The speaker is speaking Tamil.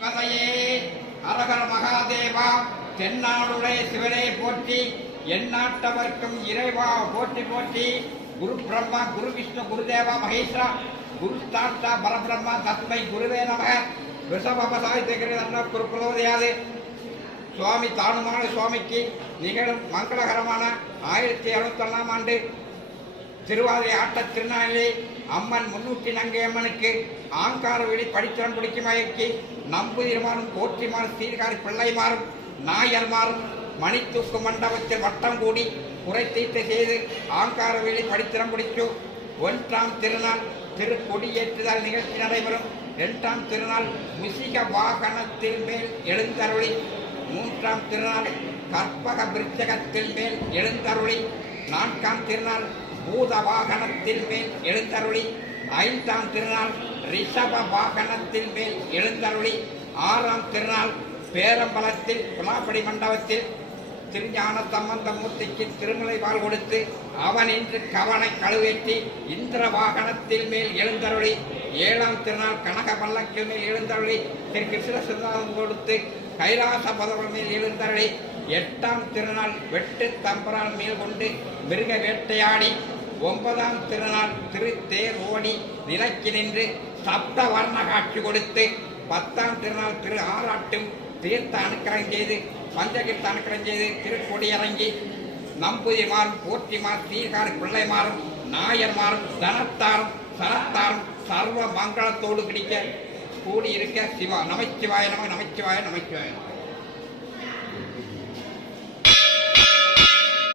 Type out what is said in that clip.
பதையே அரகர் மகாதேவா தென்னாடுடைய சிவனே போற்றி எந்நாட்டவர்க்கும் இறைவா போற்றி போற்றி குரு பிரம்மா குரு விஷ்ணு குருதேவா மகேஸ்வரா குரு சாட்சா பரபிரம்மா தத்மை குருவே நமக ரிஷபசாய்த்திகிற குருகுலோதயாது சுவாமி தானுமான சுவாமிக்கு நிகழும் மங்களகரமான ஆயிரத்தி எழுபத்தொன்னாம் ஆண்டு திருவாதிரை ஆட்ட திருநாளிலே அம்மன் முன்னூற்றி நங்கை அம்மனுக்கு ஆங்கார வெளி படித்திரம் பிடிக்கும் வகைக்கு நம்புதிருமாறும் போற்றிமாறும் சீர்காரி பிள்ளைமாறும் நாயர்மாறும் மணித்தூக்கு மண்டபத்தில் வட்டம் கூடி குறை செய்து ஆங்கார வெளி படித்திரம் பிடிச்சு ஒன்றாம் திருநாள் திரு கொடியேற்றுதல் நிகழ்ச்சி நடைபெறும். இரண்டாம் திருநாள் முசிக வாகனத்தின் மேல் எழுந்தருளி. மூன்றாம் திருநாள் கற்பக விருச்சகத்தின் மேல் எழுந்தருளி. நான்காம் திருநாள் பூத வாகனத்தின் மேல் எழுந்தருளி ஐந்தாம் திருநாள் ரிஷப வாகனத்தின் மேல் எழுந்தருளி ஆறாம் திருநாள் பேரம்பலத்தில் குலாப்படி மண்டபத்தில் திருஞான சம்பந்த மூர்த்திக்கு திருமலை பால் கொடுத்து அவன் இன்று கவனை கழுவேற்றி இந்திர வாகனத்தில் மேல் எழுந்தருளி ஏழாம் திருநாள் கனக பல்லக்கில் மேல் எழுந்தருளி திரு கிருஷ்ண சிந்தாந்தம் கொடுத்து கைலாச பதவன் மேல் எழுந்தருளி எட்டாம் திருநாள் வெட்டு தம்பரான் மேல் கொண்டு மிருக வேட்டையாடி ஒன்பதாம் திருநாள் திரு தேர் ஓடி நிலக்கி நின்று சப்த வர்ண காட்சி கொடுத்து பத்தாம் திருநாள் திரு ஆராட்டும் தீர்த்த அனுக்கிரம் செய்து பஞ்சகீர்த்த அனுக்கிரம் செய்து திருக்கொடியிறங்கி நம்புதிமாறும் போற்றிமார் சீர்கார பிள்ளைமாறும் நாயர்மாறும் தனத்தாரும் சனத்தாரும் சர்வ மங்களத்தோடு கிடைக்க கூடியிருக்க சிவா. நமச்சிவாய நம நமச்சிவாய நமச்சிவாய நம.